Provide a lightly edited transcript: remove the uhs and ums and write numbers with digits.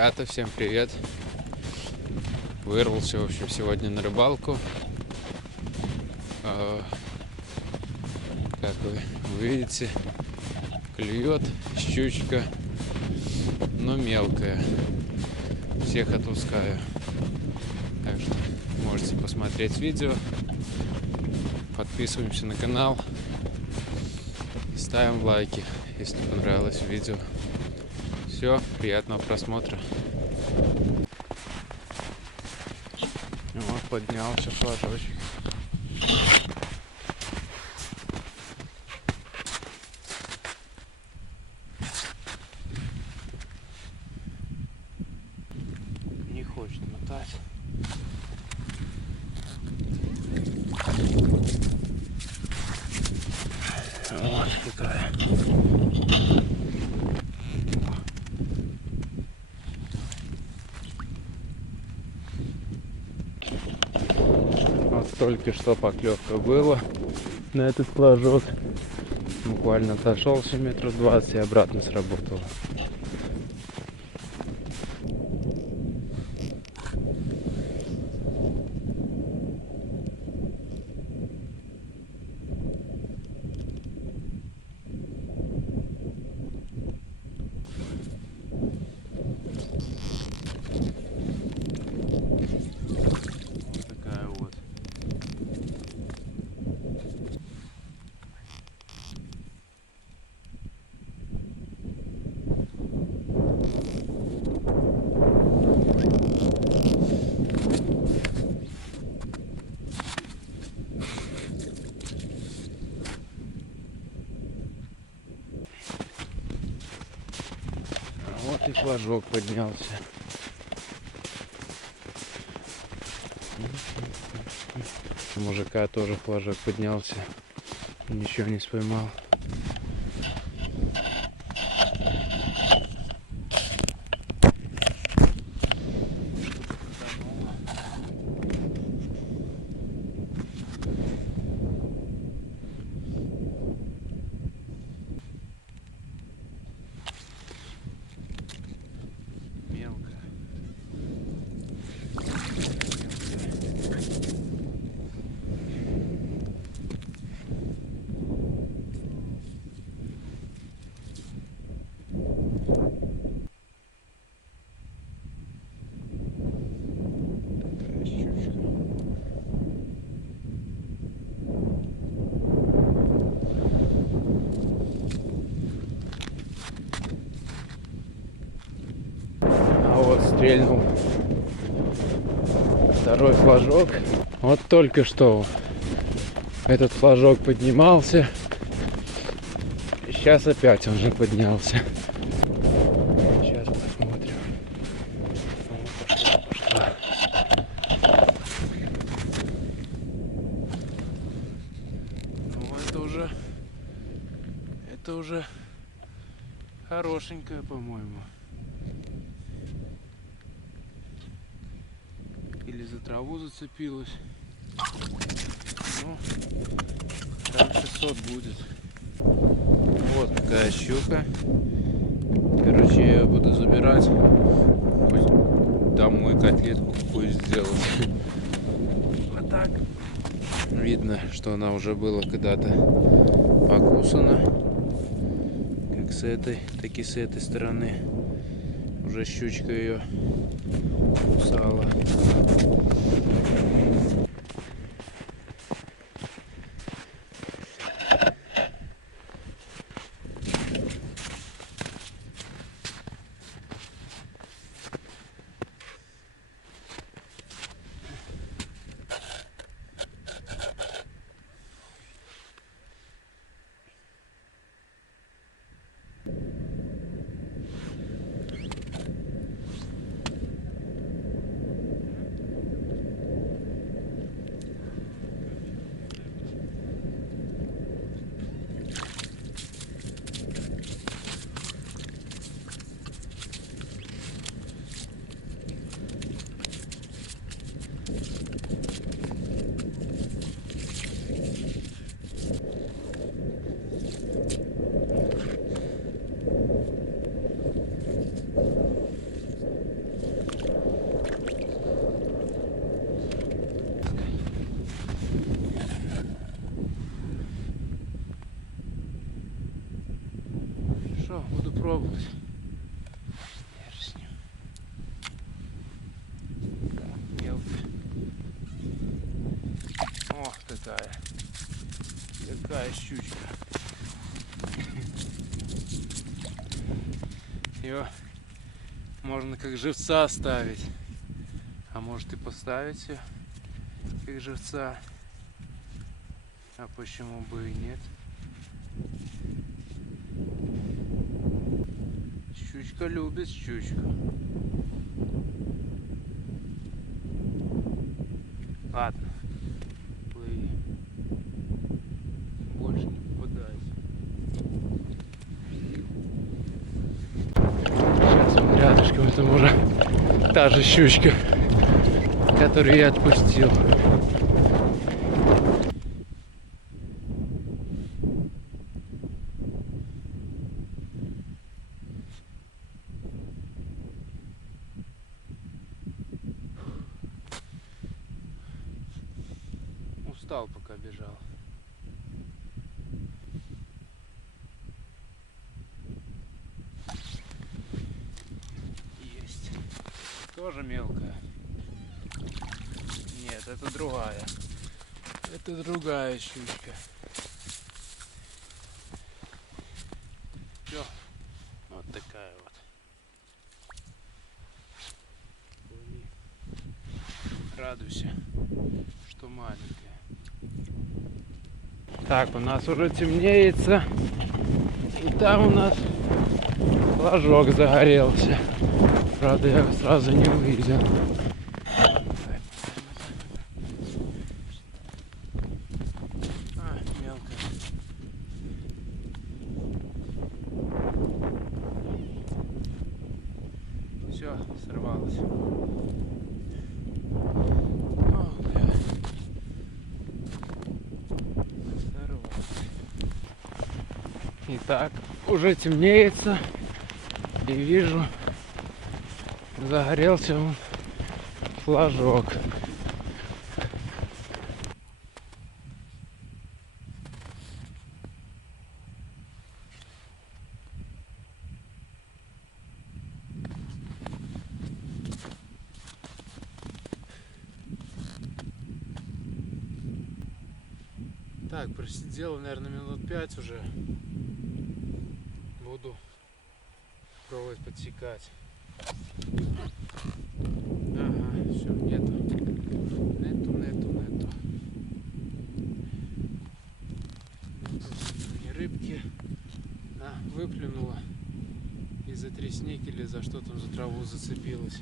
Ребята, всем привет! Вырвался, в общем, сегодня на рыбалку. Как вы видите, клюет щучка, но мелкая. Всех отпускаю. Так что можете посмотреть видео. Подписываемся на канал. Ставим лайки, если понравилось видео. Все, приятного просмотра. Вот, поднялся флажочек. Не хочет мотать. Вот какая. Вот только что поклевка была на этот флажок. Буквально отошелся метров 20 и обратно сработал. Вот и флажок поднялся. У мужика тоже флажок поднялся. Ничего не споймал. Стрельнул второй флажок. Вот только что этот флажок поднимался, и сейчас опять он же поднялся. Сейчас посмотрим. Пошла. Ну, это уже хорошенькая, по-моему. Или за траву зацепилась. Ну, грамм 600 будет. Вот какая щука. Короче, я ее буду забирать. Хоть домой котлетку какую сделать. Вот так. Видно, что она уже была когда-то покусана. Как с этой, так и с этой стороны. Уже щучка ее кусала. попробовать. Хер с ним. Так, мелкая. Ох, какая. Какая щучка. Ее можно как живца оставить. А может и поставить ее как живца. А почему бы и нет? Щучка любит щучку. Ладно. Плыви. Больше не попадайся. Сейчас вот рядышком это уже та же щучка, которую я отпустил. Устал, пока бежал. Есть. Тоже мелкая. Нет, это другая. Это другая щучка. Все. Вот такая вот. Плыви. Радуйся, что маленькая. Так, у нас уже темнеется. И там у нас флажок загорелся. Правда, я его сразу не увидел. А, мелкая. Все, сорвалось. О, бля. Сорвалось. Итак, уже темнеется. И вижу, загорелся он флажок. Так, просидел, наверное, минут 5 уже. Буду пробовать подсекать. Ага, все, нету. Нету. Ни рыбки. На, выплюнула. И за тростник или за что там, за траву зацепилась.